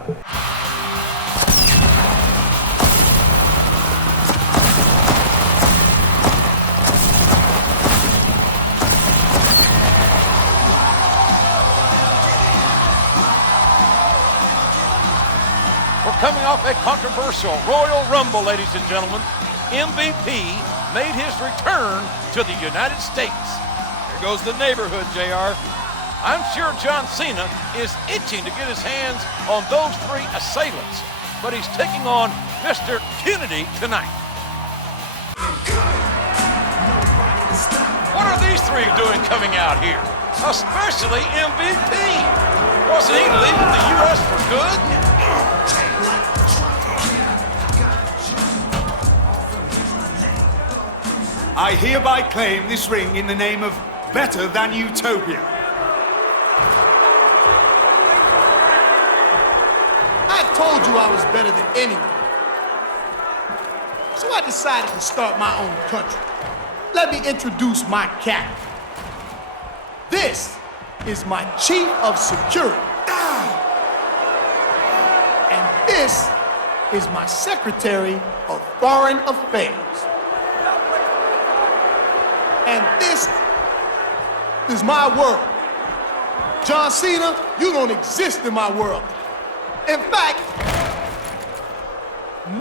Coming off a controversial Royal Rumble, ladies and gentlemen, MVP made his return to the United States. Here goes the neighborhood, JR. I'm sure John Cena is itching to get his hands on those three assailants, but he's taking on Mr. Kennedy tonight. What are these three doing coming out here? Especially MVP. Wasn't he leaving the U.S. for good? I hereby claim this ring in the name of Better-Than-U-Topia. I told you I was better than anyone. So I decided to start my own country. Let me introduce my captain. This is my chief of security. And this is my secretary of foreign affairs. And this is my world. John Cena, you don't exist in my world. In fact,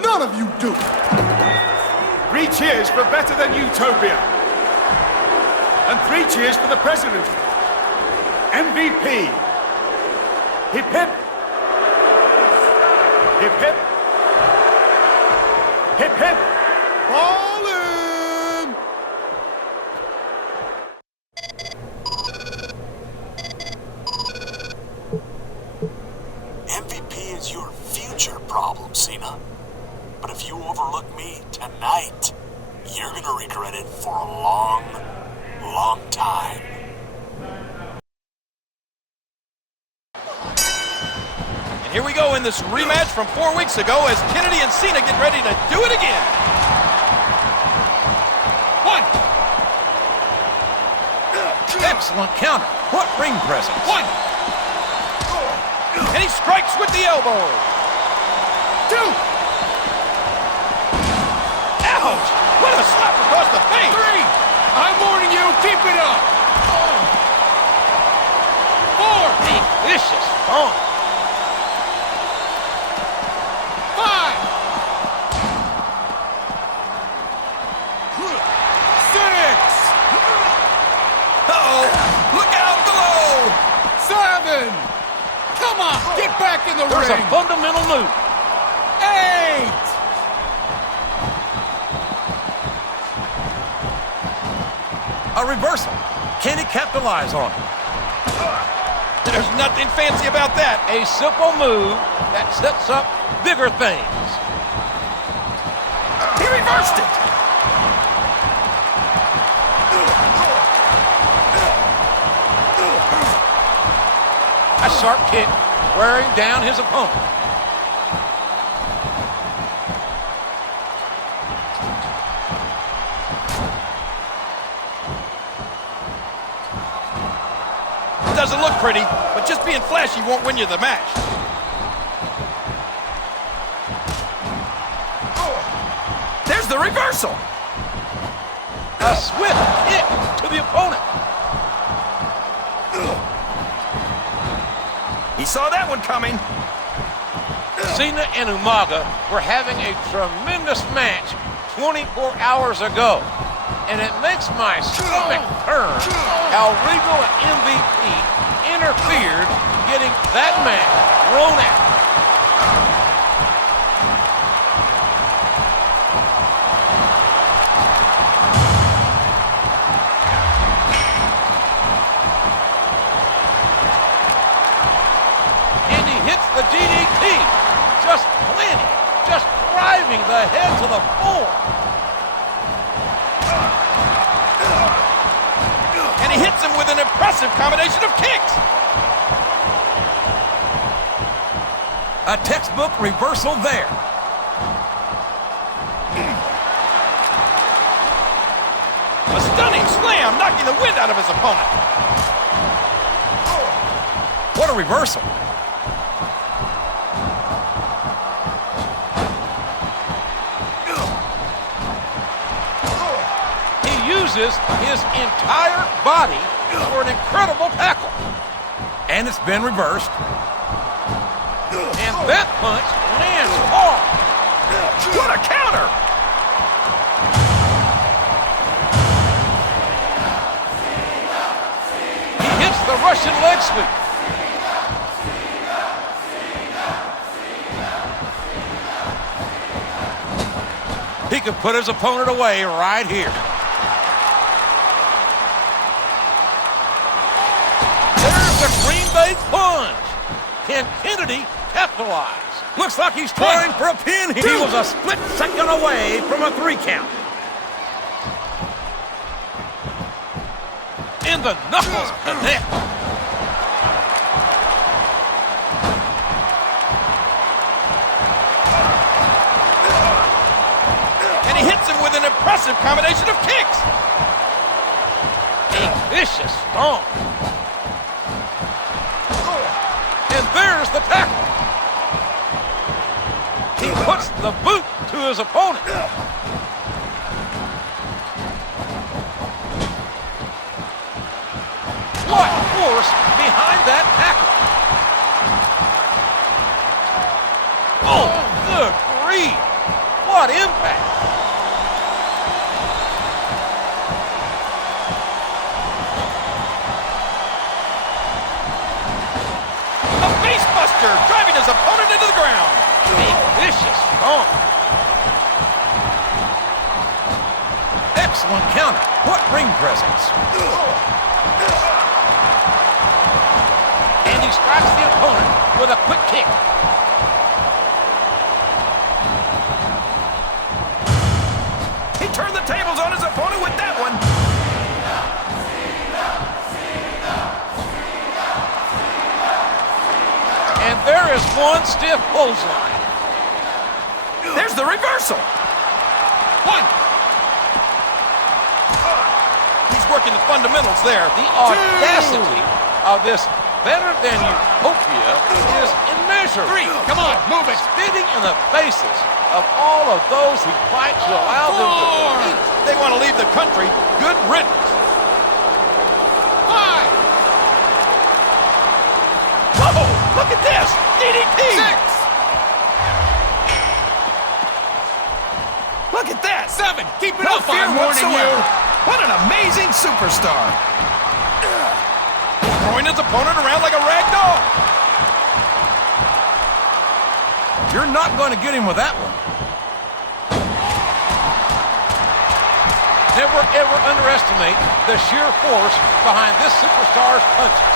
none of you do. 3 cheers for Better-Than-U-Topia. And 3 cheers for the president. MVP. Hip hip. Hip hip. Hip hip. Ballin'! MVP is your future problem, Cena. But if you overlook me tonight, you're gonna regret it for a long, long time. And here we go in this rematch from 4 weeks ago as Kennedy and Cena get ready to do it again. 1. Excellent counter. What ring presence. 1. And he strikes with the elbow. 2. Ouch! What a slap across the face. 3. I'm warning you, keep it up. 4. A vicious thump. 5. 6. Uh-oh. Look out below. 7. Come on, get back in the ring. There's a fundamental move. 8. A reversal. Can he capitalize on it? There's nothing fancy about that. A simple move that sets up bigger things. He reversed it. A sharp kick wearing down his opponent. Doesn't look pretty, but just being flashy won't win you the match. There's the reversal. A swift kick to the opponent. He saw that one coming. Cena and Umaga were having a tremendous match 24 hours ago. And it makes my stomach turn how Regal and MVP interfered getting that match thrown out. And he hits the DDT. Just planting, just driving the head to the floor. And he hits him with an impressive combination of kicks. A textbook reversal there. A stunning slam, knocking the wind out of his opponent. What a reversal. uses his entire body for an incredible tackle. And it's been reversed. And that punch lands hard. What a counter! He hits the Russian leg sweep. He could put his opponent away right here. There's the Green Bay plunge. Can Kennedy capitalize? Looks like he's trying for a pin here. He was a split second away from a 3 count. And the knuckles connect. And he hits him with an impressive combination of kicks. A vicious stomp. And there's the tackle. He puts the boot to his opponent. What force behind that tackle? Oh, good grief. What impact. A face buster, driving his opponent into the ground. A vicious stomp. Excellent counter. What ring presence. And he strikes the opponent with a quick kick. He turned the tables on his opponent with that one. And there is one stiff clothesline. There's the reversal. One. He's working the fundamentals there. The audacity of this Better-Than-U-Topia is immeasurable. 3. Come on, move it. Spitting in the faces of all of those who fight to allow them to compete. They want to leave the country. Good riddance. 5, Whoa, look at this. DDT. 6, Look at that. 7. Keep it No up, fear I'm warning whatsoever. you. What an amazing superstar. Throwing his opponent around like a rag doll. You're not going to get him with that one. Never ever underestimate the sheer force behind this superstar's punches.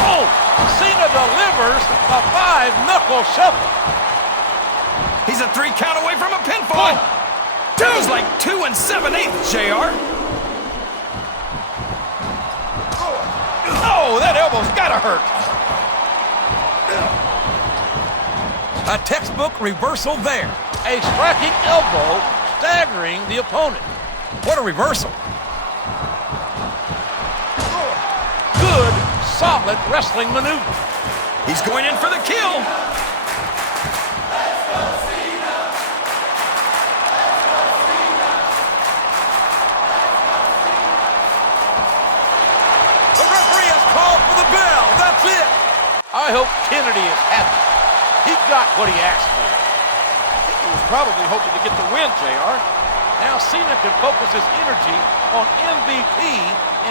Oh, Cena delivers a 5-knuckle shuffle. He's a 3 count away from a pinfall. 2. He's like 2 7/8, JR. Oh, that elbow's gotta hurt. A textbook reversal there. A striking elbow staggering the opponent. What a reversal. Good, solid wrestling maneuver. He's going in for the kill. The referee has called for the bell. That's it. I hope Kennedy is happy. He got what he asked for. I think he was probably hoping to get the win, JR. Now Cena can focus his energy on MVP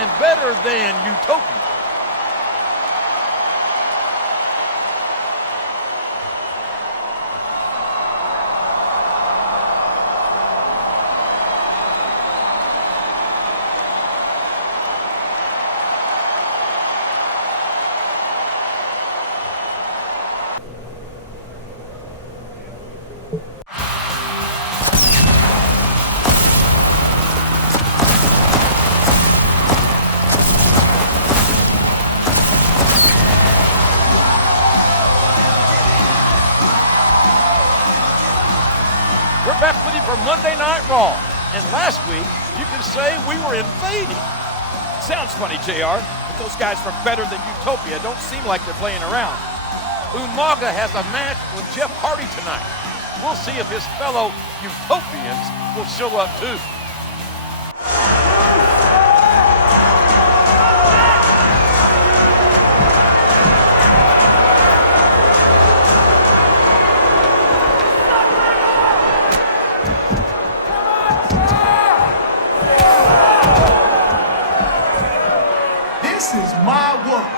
and Better-Than-U-Topia. We're back with you for Monday Night Raw. And last week, you can say we were invading. Sounds funny, JR, but those guys from Better-Than-U-Topia don't seem like they're playing around. Umaga has a match with Jeff Hardy tonight. We'll see if his fellow Utopians will show up too. This is my world.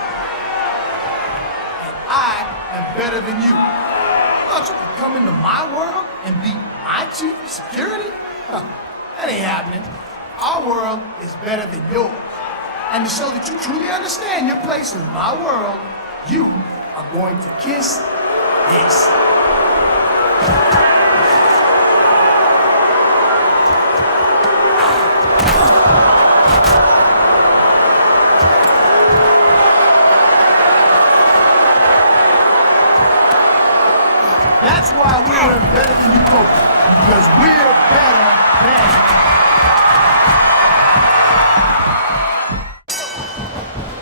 And I am better than you. Thought you could come into my world and be my chief of security? Huh, that ain't happening. Our world is better than yours. And to show that you truly understand your place in my world, you are going to kiss this. That's why we're in Better-Than-U-Topia, because we're better than.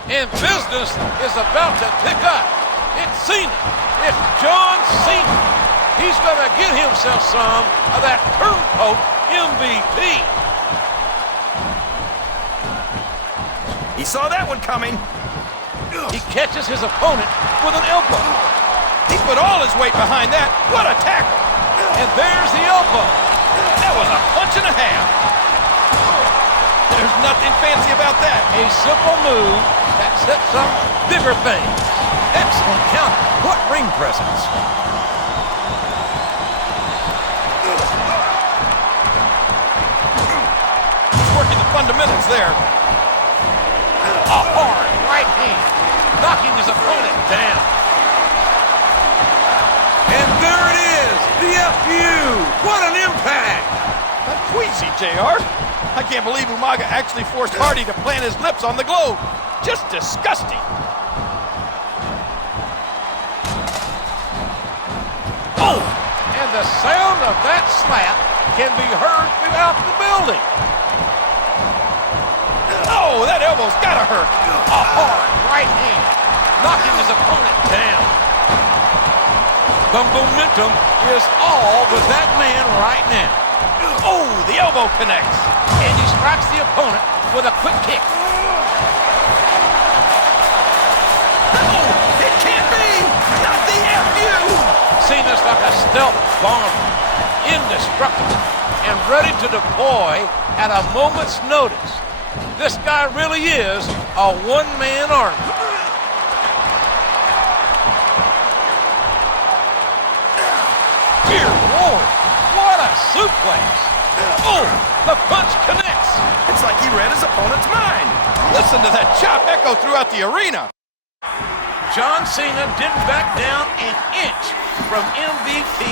And business is about to pick up. It's Cena. It's John Cena. He's going to get himself some of that turncoat MVP. He saw that one coming. He catches his opponent with an elbow. He put all his weight behind that. What a tackle. And there's the elbow. That was a punch and a half. There's nothing fancy about that. A simple move that sets up bigger things. Excellent counter. What ring presence. He's working the fundamentals there. A hard right hand, knocking his opponent down. And there it is, the FU. What an impact. Queasy, JR. I can't believe Umaga actually forced Hardy to plant his lips on the globe. Just disgusting. Oh! And the sound of that slap can be heard throughout the building. Oh, that elbow's gotta hurt. A hard right hand, knocking his opponent down. The momentum is all with that man right now. Oh, the elbow connects. And he strikes the opponent with a quick kick. Oh, it can't be. Not the FU. Cena's like a stealth bomber, indestructible, and ready to deploy at a moment's notice. This guy really is a one-man army. Dear Lord, what a suplex! Oh, the punch connects! It's like he read his opponent's mind. Listen to that chop echo throughout the arena. John Cena didn't back down an inch from MVP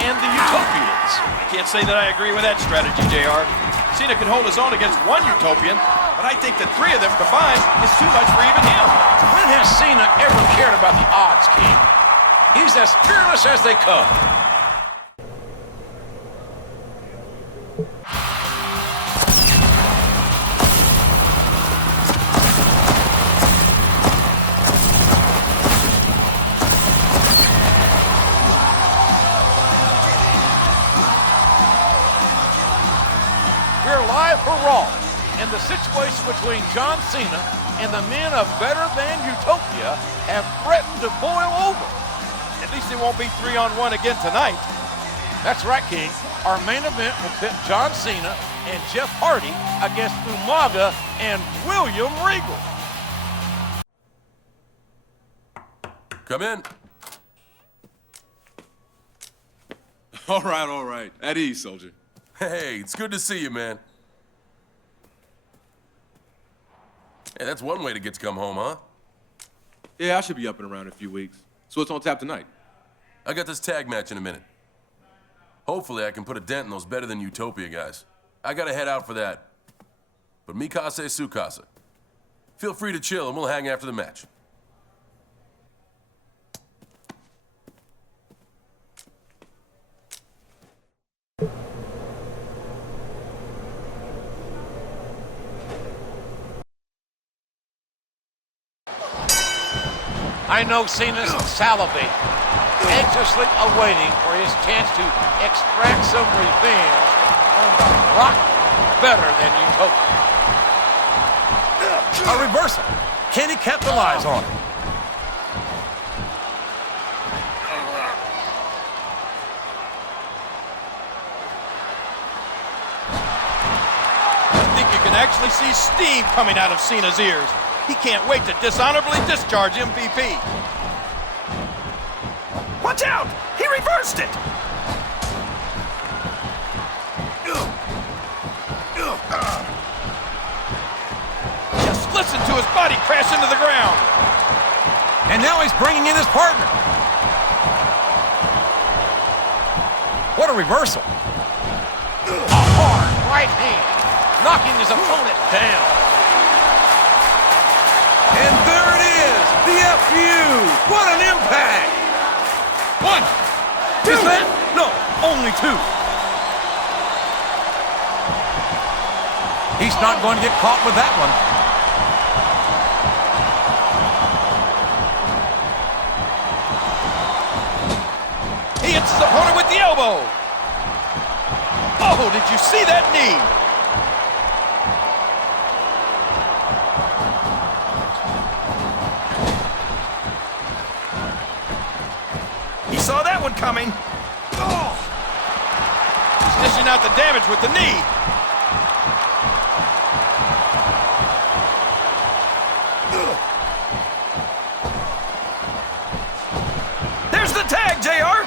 and the Utopians. I can't say that I agree with that strategy, JR. Cena can hold his own against one Utopian, but I think the three of them combined is too much for even him. When has Cena ever cared about the odds, King? He's as fearless as they come. We're live for Raw, and the situation between John Cena and the men of Better-Than-U-Topia have threatened to boil over. At least it won't be 3-on-1 again tonight. That's right, King. Our main event will pit John Cena and Jeff Hardy against Umaga and William Regal. Come in. All right. At ease, soldier. Hey, it's good to see you, man. Hey, that's one way to get to come home, huh? Yeah, I should be up and around in a few weeks. So what's on tap tonight? I got this tag match in a minute. Hopefully I can put a dent in those Better-Than-U-Topia guys. I gotta head out for that. But Mikase Sukasa. Feel free to chill and we'll hang after the match. I know Cena's salivating, anxiously awaiting for his chance to extract some revenge on the Rock Better-Than-U-Topia. A reversal. Can he capitalize on it? I think you can actually see steam coming out of Cena's ears. He can't wait to dishonorably discharge MVP. Watch out! He reversed it! Just listen to his body crash into the ground. And now he's bringing in his partner. What a reversal. A hard right hand, knocking his opponent down. And there it is, the FU. What an impact. 1, 2. Is that? No, only 2. He's not going to get caught with that one. He hits his opponent with the elbow. Oh, did you see that knee? He saw that one coming. Oh. He's dishing out the damage with the knee. There's the tag, JR.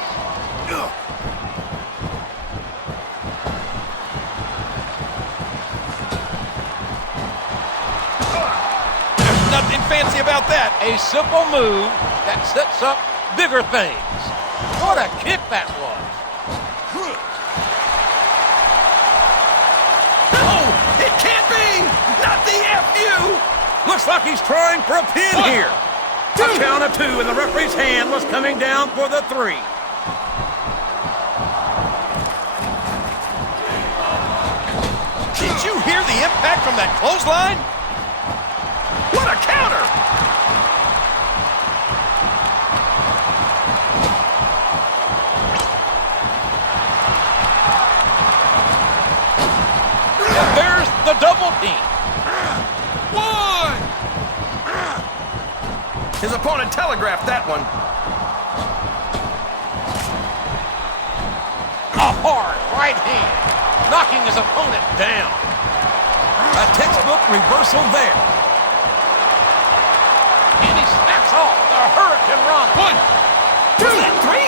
There's nothing fancy about that. A simple move that sets up bigger things. What a kick that was. No, it can't be. Not the FU. Looks like he's trying for a pin here. A count of 2, and the referee's hand was coming down for the 3. Did you hear the impact from that clothesline? What a counter. And there's the double team. 1. His opponent telegraphed that one. A hard right hand, knocking his opponent down. A textbook reversal there. And he snaps off the Hurricane Rana. 1, 2. Was that 3?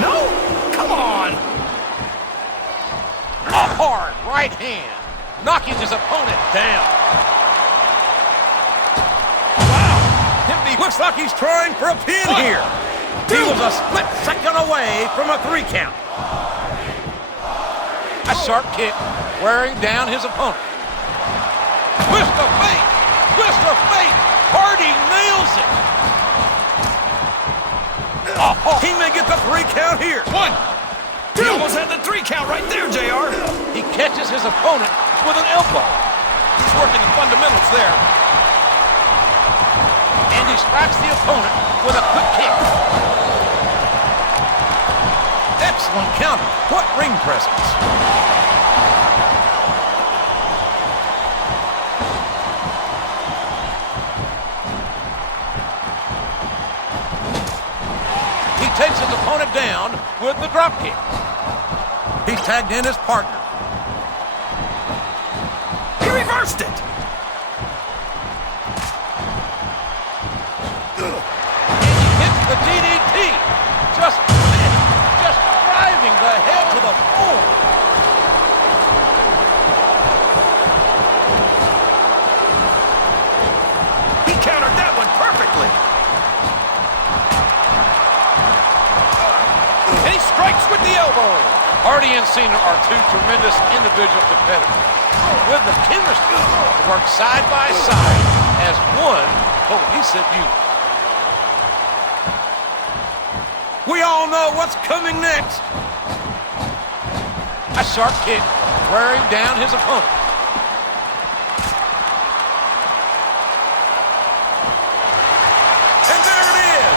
No? Come on. A hard right hand, knocking his opponent down. Looks like he's trying for a pin here. He was a split second away from a 3 count. A sharp kick wearing down his opponent. Twist of fate! Twist of fate! Hardy nails it! He may get the 3 count here. 1, He almost had the 3 count right there, JR. He catches his opponent with an elbow. He's working the fundamentals there. And he strikes the opponent with a quick kick. Excellent counter. What ring presence. He takes his opponent down with the drop kick. He's tagged in his partner. He reversed it. The DDT, just driving the head to the floor. He countered that one perfectly. And he strikes with the elbow. Hardy and Cena are 2 tremendous individual competitors with the chemistry to work side by side as one cohesive unit. We all know what's coming next. A sharp kick wearing down his opponent. And there it is,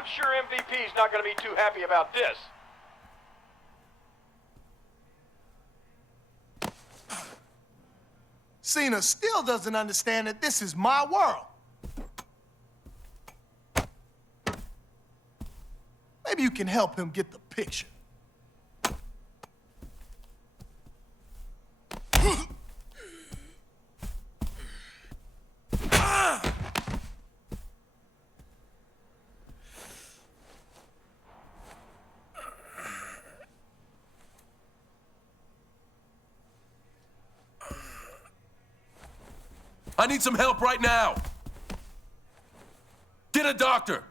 I'm sure MVP's not going to be too happy about this. Cena still doesn't understand that this is my world. Maybe you can help him get the picture. I need some help right now. Get a doctor.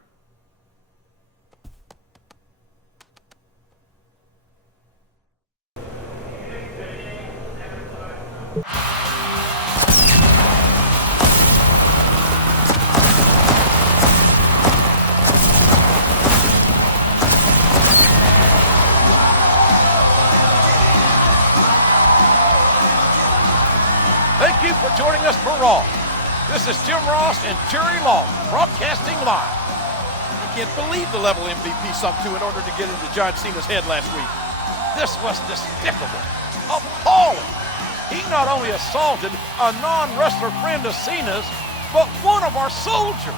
Thank you for joining us for Raw. This is Jim Ross and Jerry Law, broadcasting live. I can't believe the level MVP sunk to in order to get into John Cena's head last week. This was despicable, appalling. He not only assaulted a non-wrestler friend of Cena's, but one of our soldiers.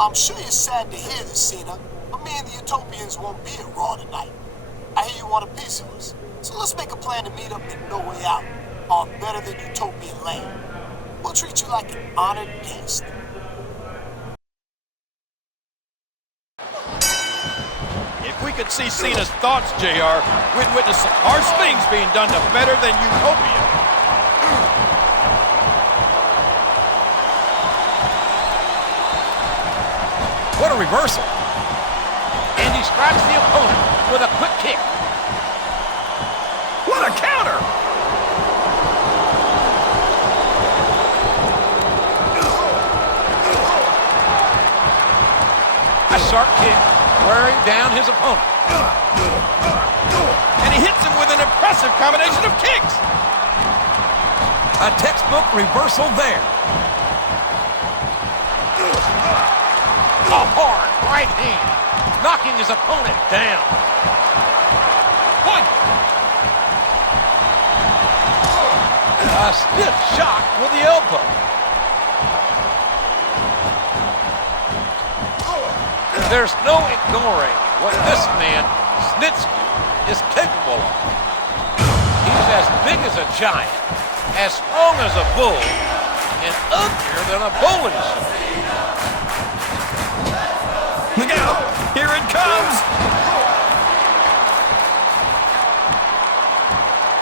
I'm sure you're sad to hear this, Cena, but me and the Utopians won't be at Raw tonight. I hear you want a piece of us, so let's make a plan to meet up in No Way Out on Better-Than-U-Topia Lane. We'll treat you like an honored guest. If we could see Cena's thoughts, JR, we'd witness some harsh things being done to Better-Than-U-Topia. What a reversal. And he strikes the opponent with a quick kick. What a counter! A sharp kick, wearing down his opponent. And he hits him with an impressive combination of kicks. A textbook reversal there. A hard right hand, knocking his opponent down. One. A stiff shot with the elbow. There's no ignoring what this man, Snitsky, is capable of. He's as big as a giant, as strong as a bull, and uglier than a bowling shoe. Look out! Here it comes!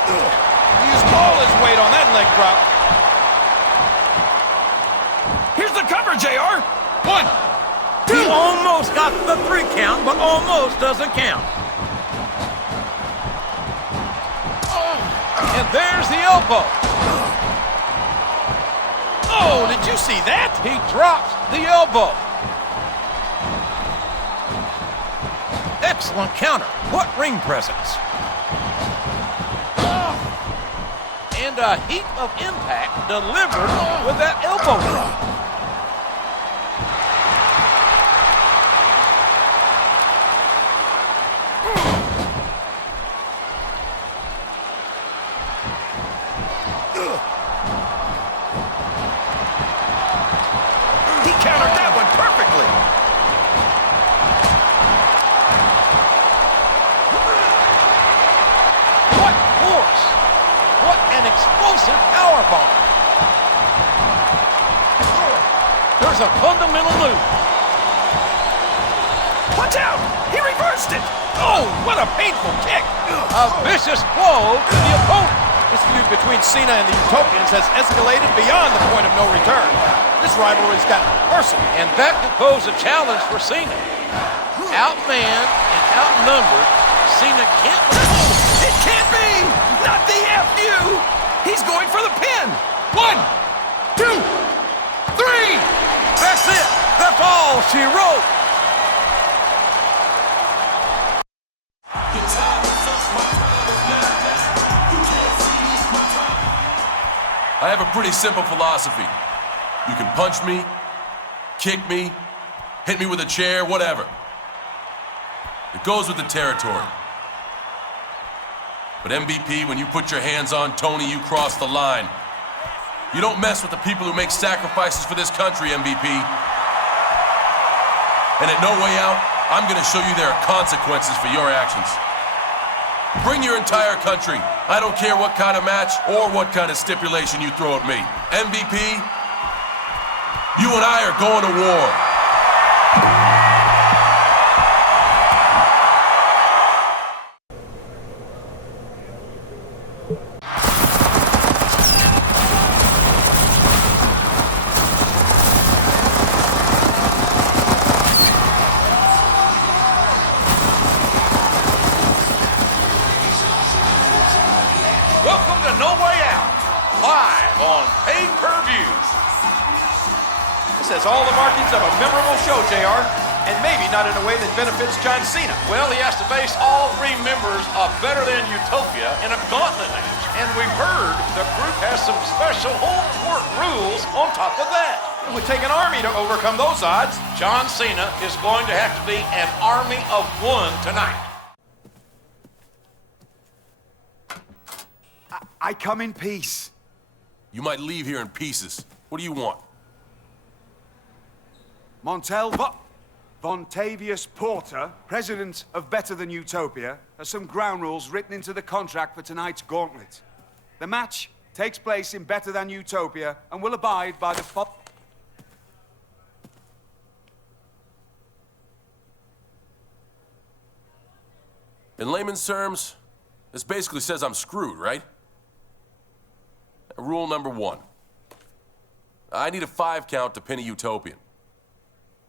He used all his weight on that leg drop. Here's the cover, JR! One. He almost got the 3 count, but almost doesn't count. And there's the elbow. Oh, did you see that? He drops the elbow. Excellent counter. What ring presence. And a heap of impact delivered with that elbow drop. He countered that one perfectly! What force! What an explosive powerbomb! There's a fundamental move. Watch out! He reversed it! Oh, what a painful kick! A vicious blow to the opponent. This feud between Cena and the Utopians has escalated beyond the point of no return. This rivalry's gotten personal. And that could pose a challenge for Cena. Outmanned and outnumbered, Cena can't lose. It can't be! Not the FU! He's going for the pin! 1, 2, 3! That's it. That's all she wrote. I have a pretty simple philosophy. You can punch me, kick me, hit me with a chair, whatever. It goes with the territory. But MVP, when you put your hands on Tony, you cross the line. You don't mess with the people who make sacrifices for this country, MVP. And at No Way Out, I'm gonna show you there are consequences for your actions. Bring your entire country. I don't care what kind of match or what kind of stipulation you throw at me. MVP, you and I are going to war. Welcome to No Way Out, live on pay-per-view. This has all the markings of a memorable show, JR, and maybe not in a way that benefits John Cena. Well, he has to face all three members of Better-Than-U-Topia in a gauntlet match. And we've heard the group has some special home court rules on top of that. It would take an army to overcome those odds. John Cena is going to have to be an army of one tonight. I come in peace. You might leave here in pieces. What do you want? Montel Vontavious Porter, president of Better-Than-U-Topia, has some ground rules written into the contract for tonight's gauntlet. The match takes place in Better-Than-U-Topia and will abide by the In layman's terms, this basically says I'm screwed, right? Rule number 1. I need a 5 count to pin a Utopian.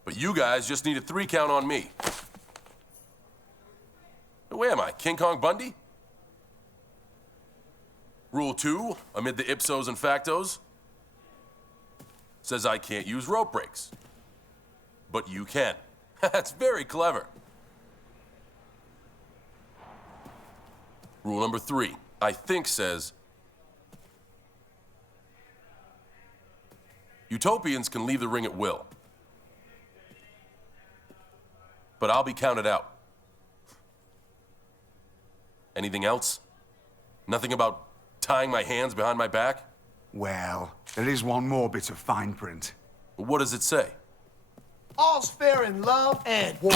But you guys just need a 3 count on me. Where am I, King Kong Bundy? Rule 2, amid the ipsos and factos, says I can't use rope breaks. But you can. That's very clever. Rule number 3, I think says Utopians can leave the ring at will. But I'll be counted out. Anything else? Nothing about tying my hands behind my back? Well, there is one more bit of fine print. What does it say? All's fair in love and war.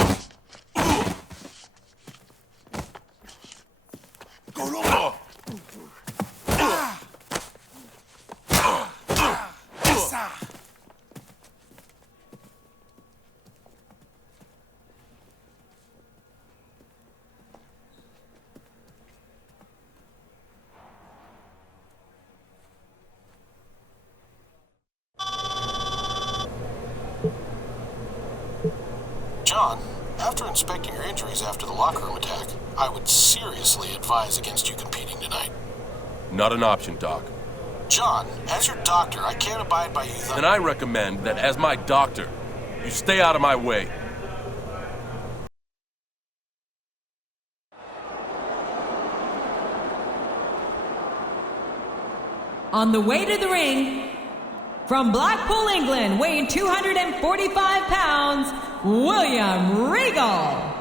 John, after inspecting your injuries after the locker room attack, I would seriously advise against you competing tonight. Not an option, Doc. John, as your doctor, I can't abide by you. And I recommend that as my doctor, you stay out of my way. On the way to the ring, from Blackpool, England, weighing 245 pounds, William Regal.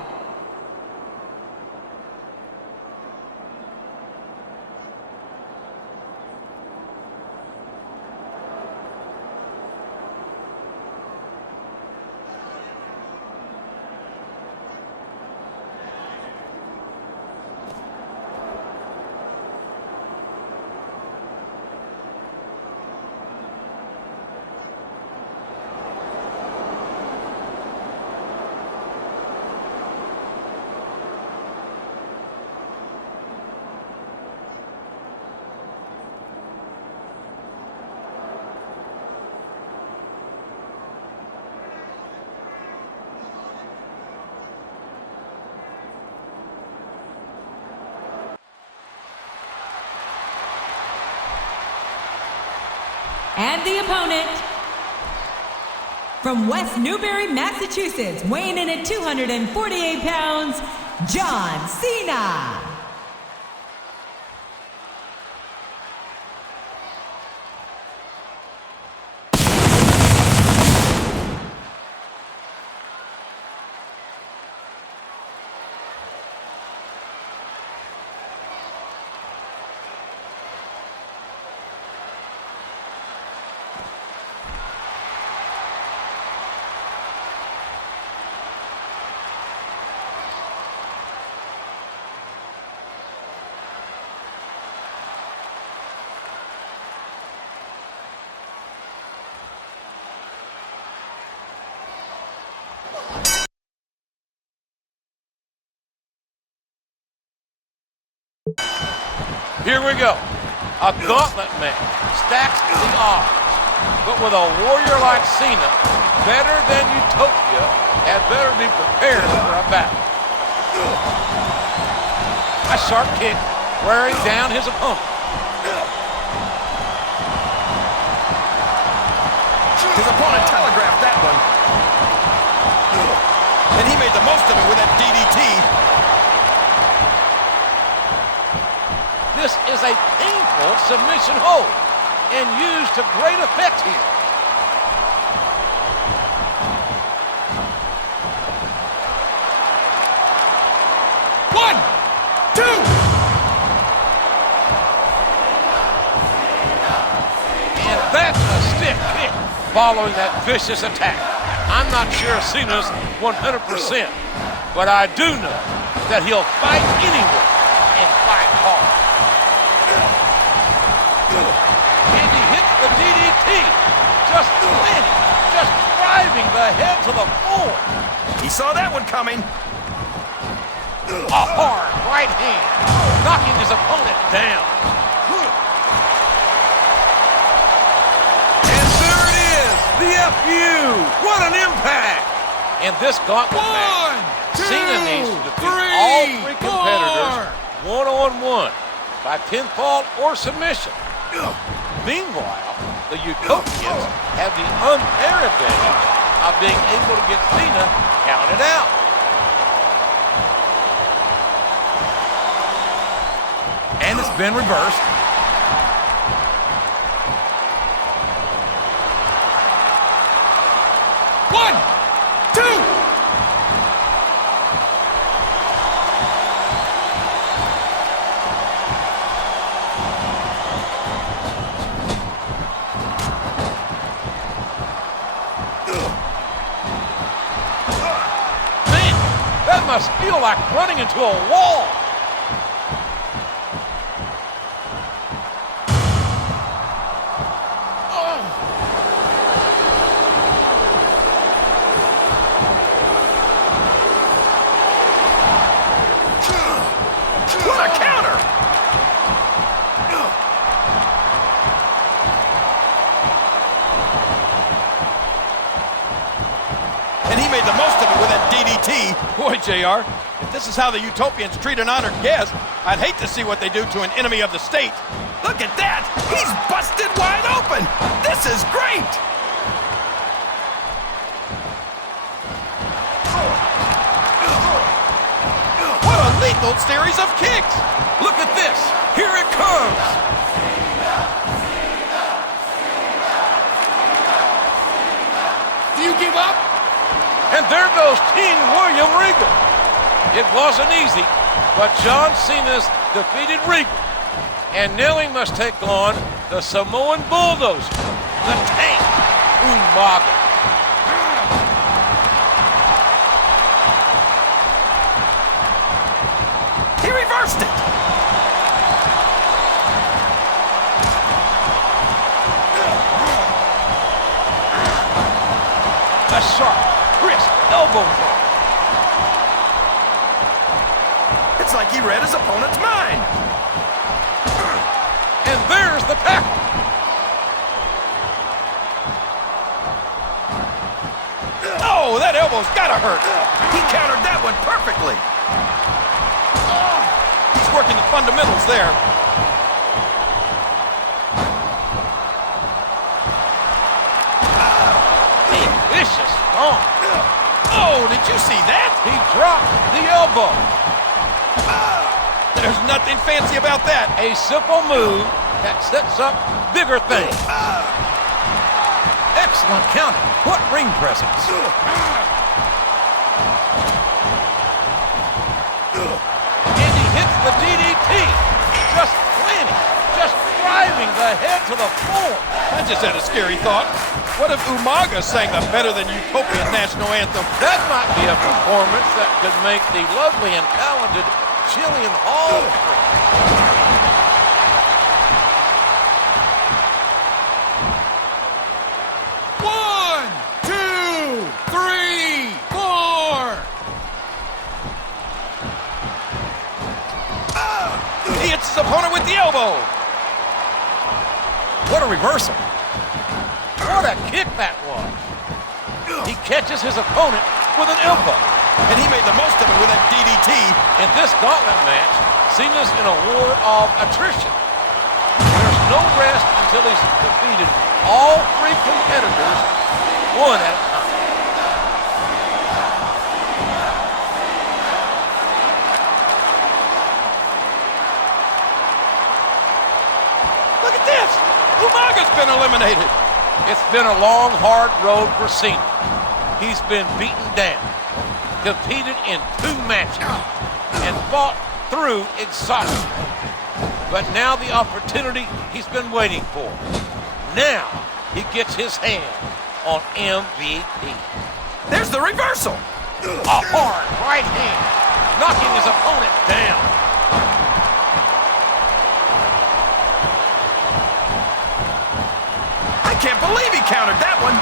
And the opponent, from West Newbury, Massachusetts, weighing in at 248 pounds, John Cena. Here we go. A gauntlet match stacks the odds. But with a warrior like Cena, Better-Than-U-Topia had better be prepared for a battle. A sharp kick wearing down his opponent. His opponent telegraphed that one. And he made the most of it with that DDT. This is a painful submission hold and used to great effect here. One, two. And that's a stiff kick following that vicious attack. I'm not sure Cena's 100%, but I do know that he'll fight anyone and fight hard. And he hits the DDT, just landing, just driving the head to the floor. He saw that one coming. A hard right hand, knocking his opponent down. And there it is, the FU. What an impact. In this gauntlet match, Cena needs to defeat all three competitors one-on-one by pinfall or submission. Meanwhile, the Utopians have the unfair advantage of being able to get Cena counted out. And it's been reversed. One, two. Man, that must feel like running into a wall. What a counter! And he made the most of it with that DDT. Boy, JR, if this is how the Utopians treat an honored guest, I'd hate to see what they do to an enemy of the state. Look at that! He's busted wide open! This is great! What a lethal series of kicks! Look at this. Here it comes. Do you give up? And there goes King William Regal. It wasn't easy, but John Cena's defeated Regal. And now he must take on the Samoan Bulldozer, the Tank, Umaga. He reversed it! A sharp, crisp elbow drop. It's like he read his opponent's mind. And there's the tackle. Oh, that elbow's gotta hurt. He countered that one perfectly. He's working the fundamentals there. A vicious stomp. Oh, did you see that? He dropped the elbow. There's nothing fancy about that. A simple move that sets up bigger things. Excellent counter. What ring presence. And he hits the DDT. Just planting, just driving the head to the floor. I just had a scary thought. What if Umaga sang the Better-Than-U-Topia national anthem? That might be a performance that could make the lovely and talented Chilean Hall free. his opponent with the elbow. What a reversal. What a kick that was. He catches his opponent with an elbow. And he made the most of it with that DDT. In this gauntlet match, Cena's in a war of attrition. There's no rest until he's defeated all three competitors one at a time. Look at this. Umaga's been eliminated. It's been a long, hard road for Cena. He's been beaten down, competed in 2 matches, and fought through exhaustion. But now the opportunity he's been waiting for. Now he gets his hand on MVP. There's the reversal. A hard right hand, knocking his opponent down. I can't believe he countered that one.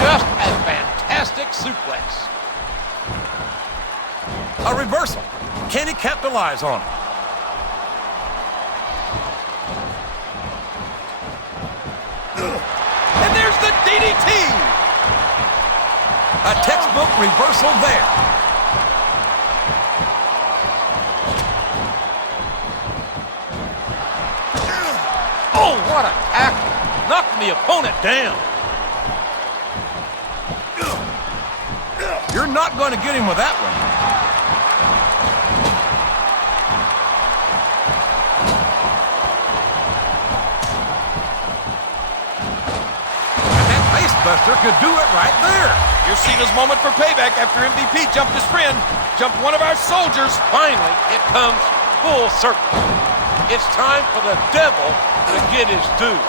Just a fantastic suplex. A reversal. Can he capitalize on it? And there's the DDT. A textbook reversal there. Oh, what a tackle. Knocking the opponent down. You're not going to get him with that one. And that facebuster could do it right there. Here's Cena's moment for payback after MVP jumped his friend, jumped one of our soldiers. Finally, it comes full circle. It's time for the devil to get his due.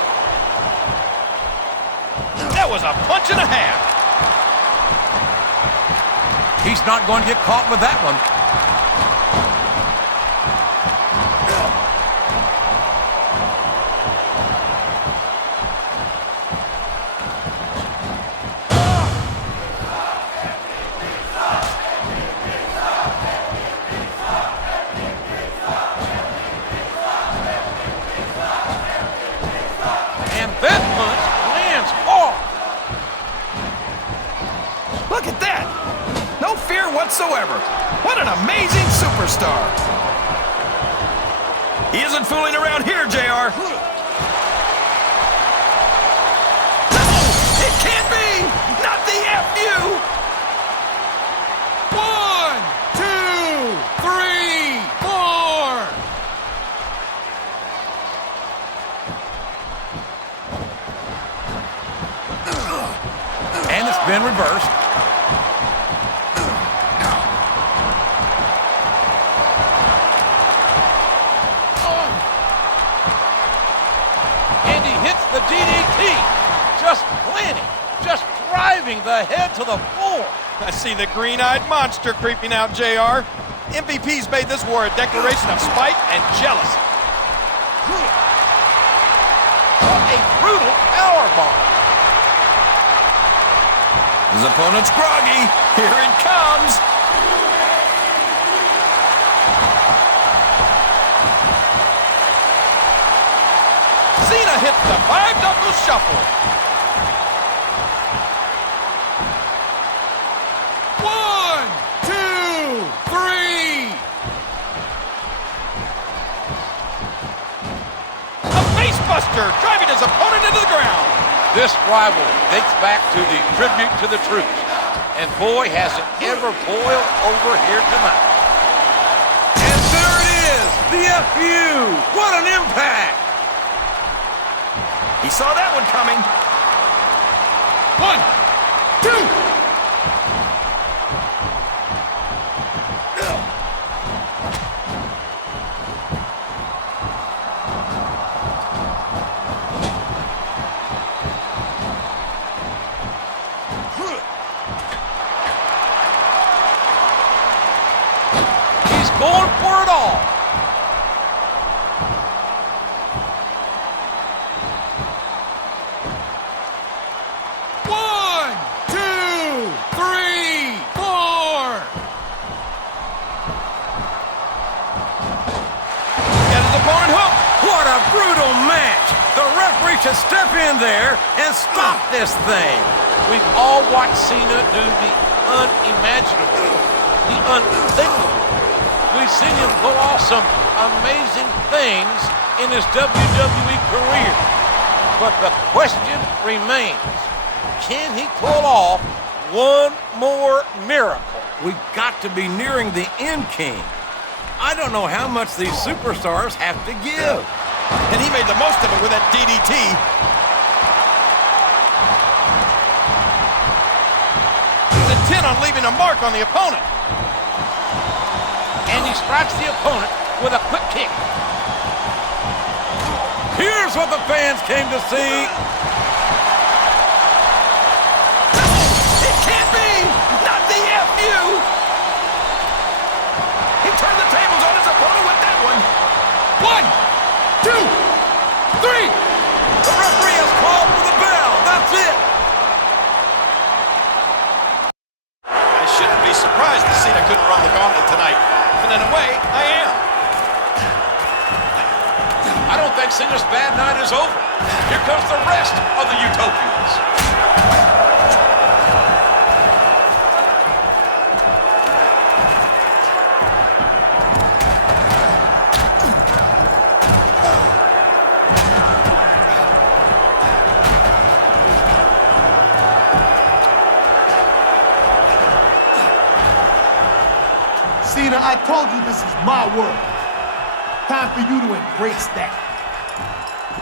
That was a punch and a half. He's not going to get caught with that one. And that punch lands hard. Look at that. No fear whatsoever. What an amazing superstar. He isn't fooling around here, JR. No, it can't be. Not the FU. 1, 2, 3, 4. And it's been reversed. And he hits the DDT. Just planting, just driving the head to the floor. I see the green-eyed monster creeping out, JR. MVP's made this war a declaration of spite and jealousy. A brutal powerbomb. His opponent's groggy. Here it comes. Cena hits the 5-knuckle shuffle. 1, 2, 3. A facebuster driving his opponent into the ground. This rivalry dates back to the tribute to the troops. And boy, has it ever boiled over here tonight. And there it is, the FU. What an impact. He saw that one coming. 1, 2. He's going for it all. should step in there and stop this thing. We've all watched Cena do the unimaginable, the unthinkable. We've seen him pull off some amazing things in his WWE career. But the question remains, can he pull off one more miracle? We've got to be nearing the end, King. I don't know how much these superstars have to give. And he made the most of it with that DDT. He's intent on leaving a mark on the opponent. And he strikes the opponent with a quick kick. Here's what the fans came to see. It can't be! Not the FU! He turned the tables on his opponent with that one. 1, 2, 3. The referee has called for the bell. That's it. I shouldn't be surprised that Cena couldn't run the gauntlet tonight. And in a way, I am. I don't think Cena's bad night is over. Here comes the rest of the Utopians. Cena, I told you this is my world. Time for you to embrace that.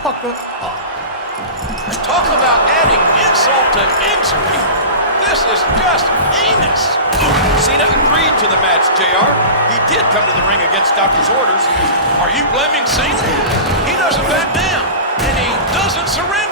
Pucker up. Talk about adding insult to injury. This is just heinous. Cena agreed to the match, JR. He did come to the ring against doctor's orders. Are you blaming Cena? He doesn't back down, and he doesn't surrender.